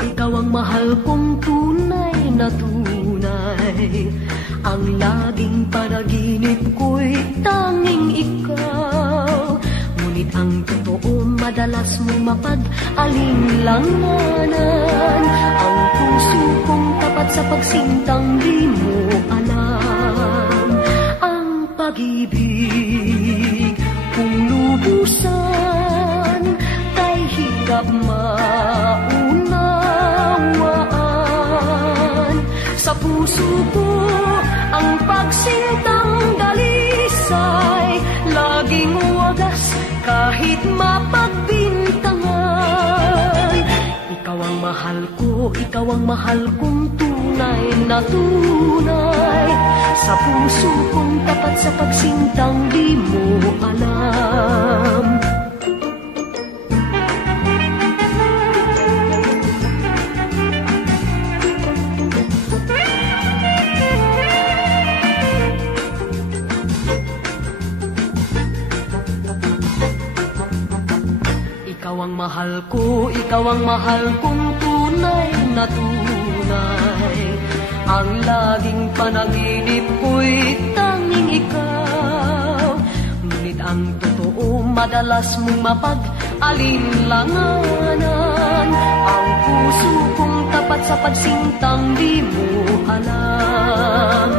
Ikaw ang mahal kong tunay na tunay. Ang laging panaginip ko'y tanging ikaw. Ngunit ang totoo madalas mo mapag-alinlanganan. Ang puso kong tapat sa pagsintang di mo alam. Ang pag-ibig kung lubusan kay hirap maunawaan. Sa puso ko ang pagsintang dalisay, laging wagas kahit mapagbintangan. Ikaw ang mahal ko, ikaw ang mahal kong tunay na tunay. Sa puso kong tapat sa pagsintang di mo alam. Ikaw ang mahal ko, ikaw ang mahal kong tunay na tunay. Ang laging panaginip ko'y tanging ikaw. Ngunit ang totoo madalas mong mapag-alinlanganan. Ang puso kong tapat sa pagsintang di mo alam.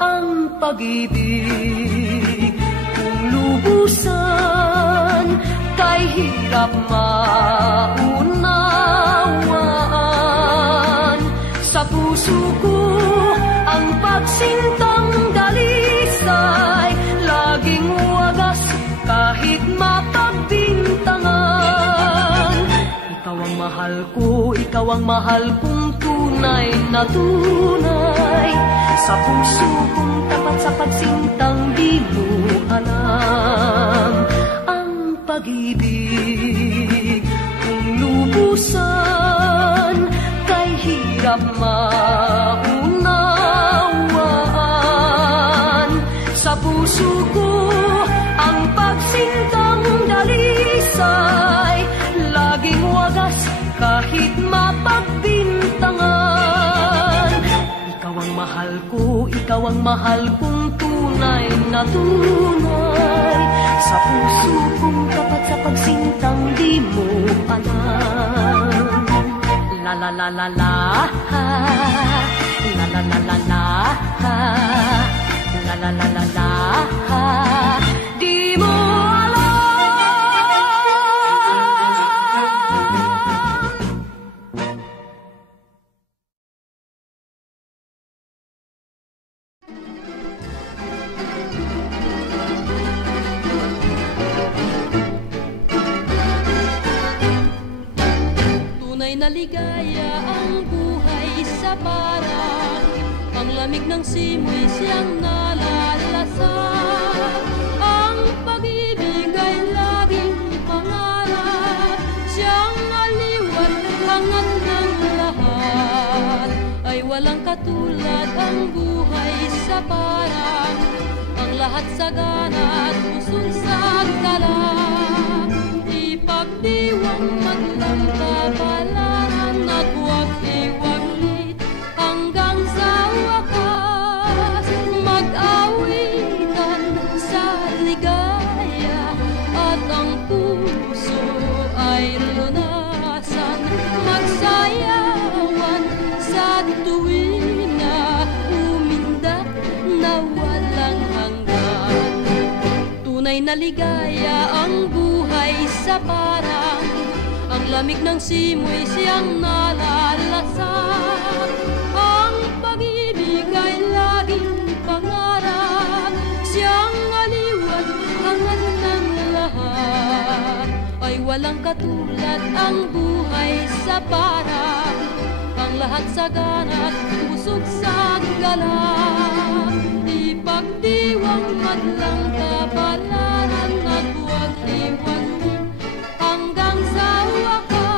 Ang pag-ibig kung lubusan kay hirap maunawaan. Sa puso ko ang pagsintang dalisay, laging wagas kahit mapagbintangan. Ikaw ang mahal ko, ikaw ang mahal kong tunay na tunay. Sa puso kong tapat sa pagsintang di mo alam. Pag-ibig kung lubusan kay hirap maunawaan. Sa puso ko ang pagsintang dalisay, laging wagas kahit mapagbintangan. Ikaw ang mahal ko, ikaw ang mahal kong tunay na tunay. Sa puso kong tapat sa pagsintang di mo alam. La la la la la, la la la la la, la la la la la, di mo alam. Naligaya ang buhay sa parang ang lamig ng simoy siyang nalalasan. Ang pag-ibig ay laging pangarap, siyang aliwan hangat ng lahat. Ay walang katulad ang buhay sa parang ang lahat sagana at pusong sagkalang. Ipagdiwang maglang kapalaran at huwag iwaglit hanggang sa wakas. Mag-awitan sa ligaya at ang puso ay lunasan. Magsayawan sa tuwing na umindak na walang hanggan. Tunay na ligaya ang buhay sa parang ang lamig ng simoy siyang nalalasan. Ang pag-ibig ay laging pangarap, siyang aliwan hangat ng lahat. Ay walang katulad ang buhay sa parang ang lahat sagana at busog sa galak. Ipagdiwang madlang kapalaran at huwag iwaglit hanggang sa wakas.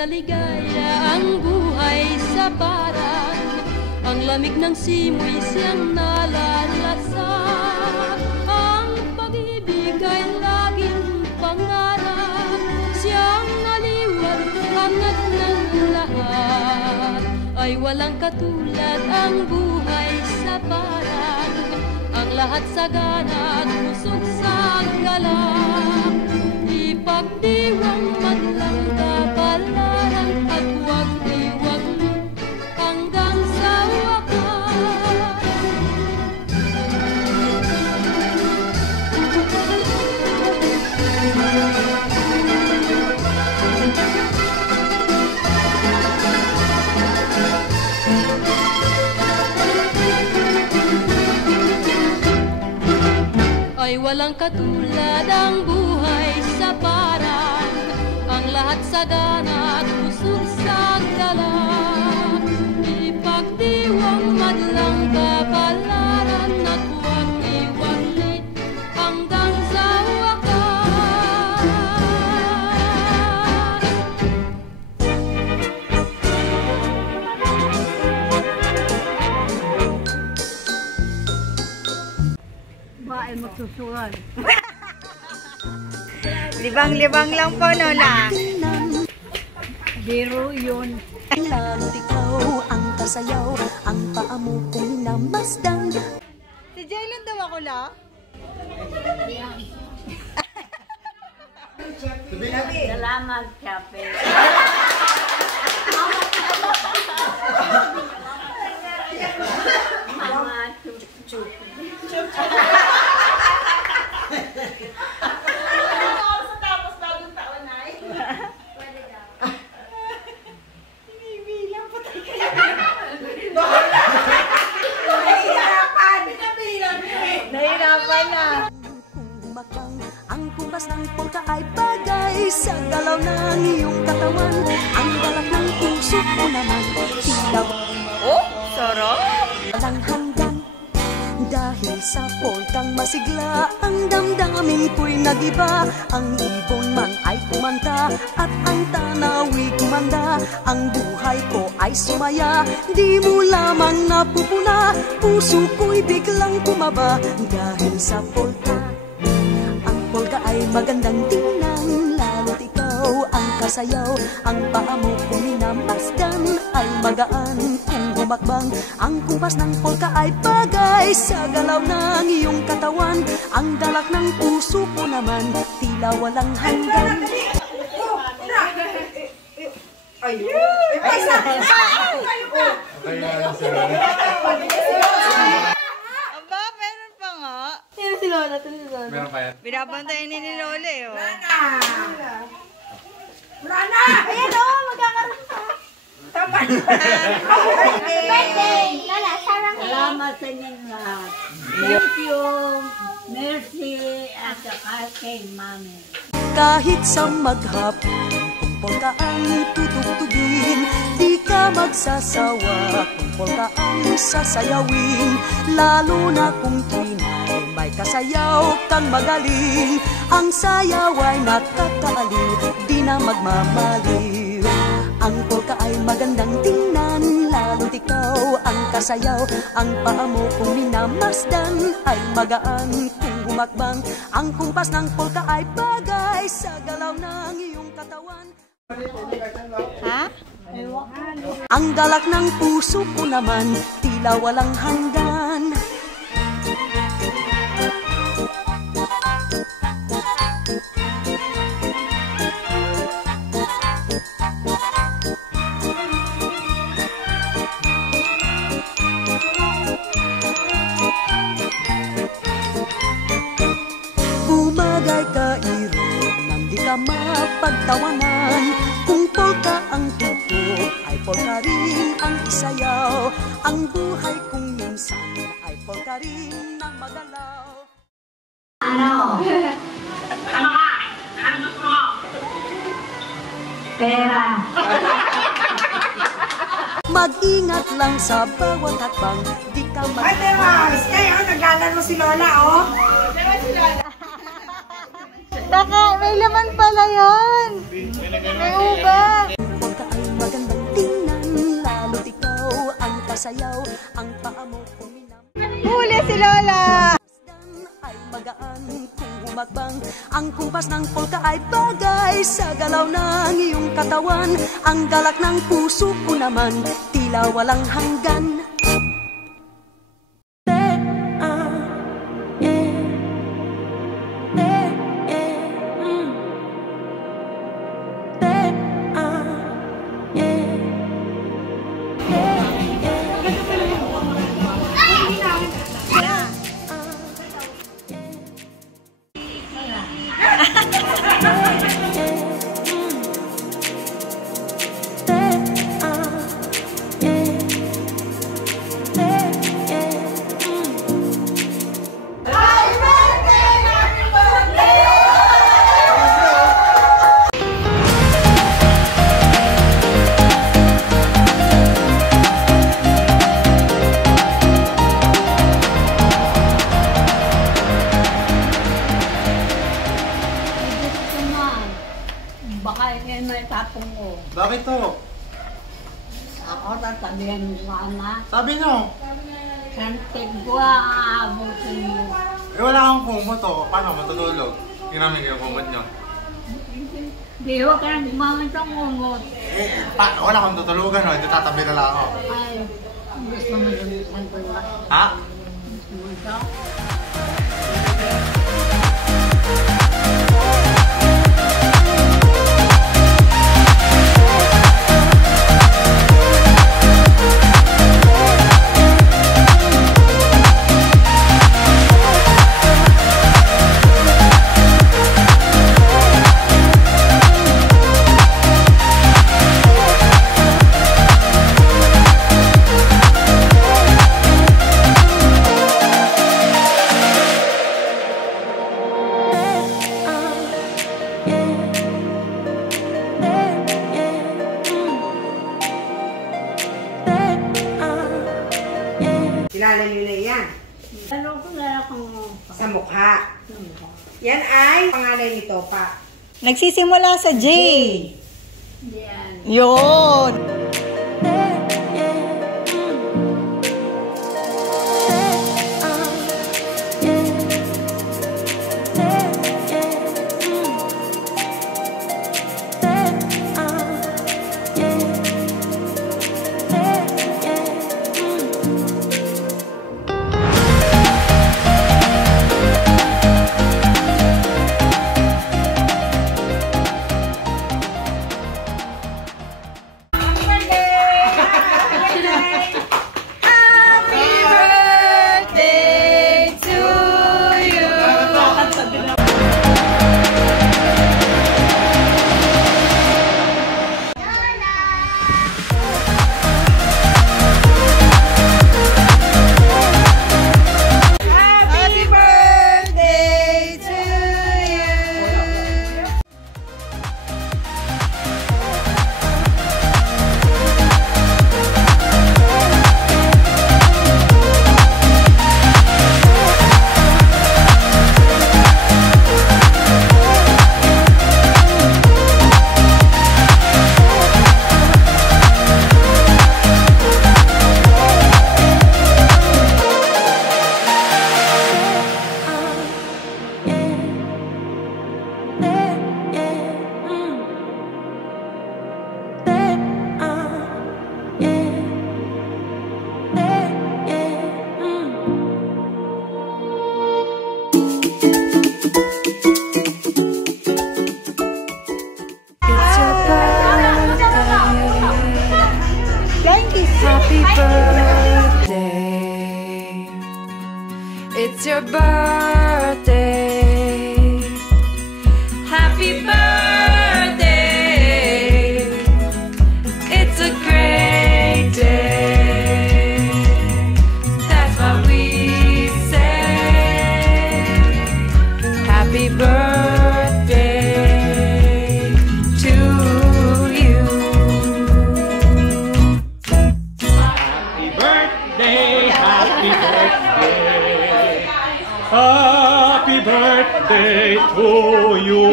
naligaya ang buhay sa parang ang lamig ng simoy siyang nalalasa. Ang pag-ibig ay laging pangarap, siyang naliwalhangad ng lahat. Ay walang katulad ang buhay sa parang ang lahat sagana at pusog sa galak. Ipagdiwang man lang kapalaran at huwag iwaglit hanggang sa wakas. Ay walang katulad ang buhay sa parang ang lahat sagana at pusog sa galak. Ipagdiwang madlang kapalaran at huwag iwaglit hanggang sa wakas. Bae magsusuran. Libang-libang lang po, Lola. Biro yun. Lalo ikaw ang kasayaw, ang paa mo kong namasdan. Si Jaylon daw ako, La. Salamat, Chape. Mga chup-chup. Nahirapan na. Kung makang ang kumpas ng polka ay bagay sa galaw ng iyong katawan. Ang balak ng puso ko naman tila Oh, sarap. walang hanggan. Dahil sa polkang masigla, ang damdamin ko'y nagiba. Ang ibon man ay kumanta at ang tanawi kumanda. Ang buhay ko ay sumaya, di mo lamang napupuna. Puso ko'y biglang kumaba dahil sa polka. Ang polka ay magandang tingnan, lalo't ikaw ang kasayaw. Ang paa mo kung minamasdan ay magaan kung humakbang. Ang kumpas ng polka ay bagay sa galaw ng iyong katawan. Ang dalak ng puso ko naman tila walang hanggan. Aba, meron pa nga. Si Lola, si Lola. Meron pa yan. Binabantayan ni Lola, eh. Oh. Ayan o, magkakaroon pa. Tama na. Birthday! Lola, sarang Salamat sa inyong lahat. Thank you. Merci at saka kay Mami. Kahit sa maghapon, kung polka ang tutugtugin, di ka magsasawa kung polka ang sasayawin. Lalo na kung tuwinay may kasayaw kang magaling. Ang sayaw ay nakakaaliw, di na magmamaliw. Ang polka ay magandang tingnan, lalo't ikaw ang kasayaw. Ang paa mo kung minamasdan ay magaan kung humakbang. Ang kumpas ng polka ay bagay sa galaw ng iyong katawan. Ha? Ang galak ng puso ko naman tila walang hanggan. Bumagay ka irog nang di ka mapagtawanan. Kung polka ang tugtog ay polka rin ang isayaw. Ang buhay kung minsan ay polka rin ang magalaw. Pera. Mag-ingat lang sa bawat hakbang, di ka Ay, Tewas! Kaya naglalaro si Lola, oh. Baka may laman pala yun. May ubat. sayaw, ang paa mo kuminam. Huli si Lola! Ay magaan kung humakbang, ang kumpas ng polka ay bagay sa galaw ng iyong katawan. Ang galak ng puso ko naman, tila walang hanggan. Baka yan may tapong ko. Bakit to? Ako tatabihan mo na. Sabi nyo. Kantig ko aabutin mo. Eh wala akong kumot to. Paano matutulog? Hindi namin kayo kumot nyo. Di huwag ka nang gumamit ang umot. Wala akong tutulugan o. Hindi tatabi na lang ako. Ay, gusto mo gamitan ko ba? Ha? Gusto mo ito? Kilala nyo na yan. Ano ko na akong Sa mukha. Yan ay pangalan ni Topa. Nagsisimula sa J. Yan. Yun! It's your birthday. Happy birthday. It's a great day. That's what we say. Happy birthday to you. Happy birthday, happy birthday. Happy birthday to you.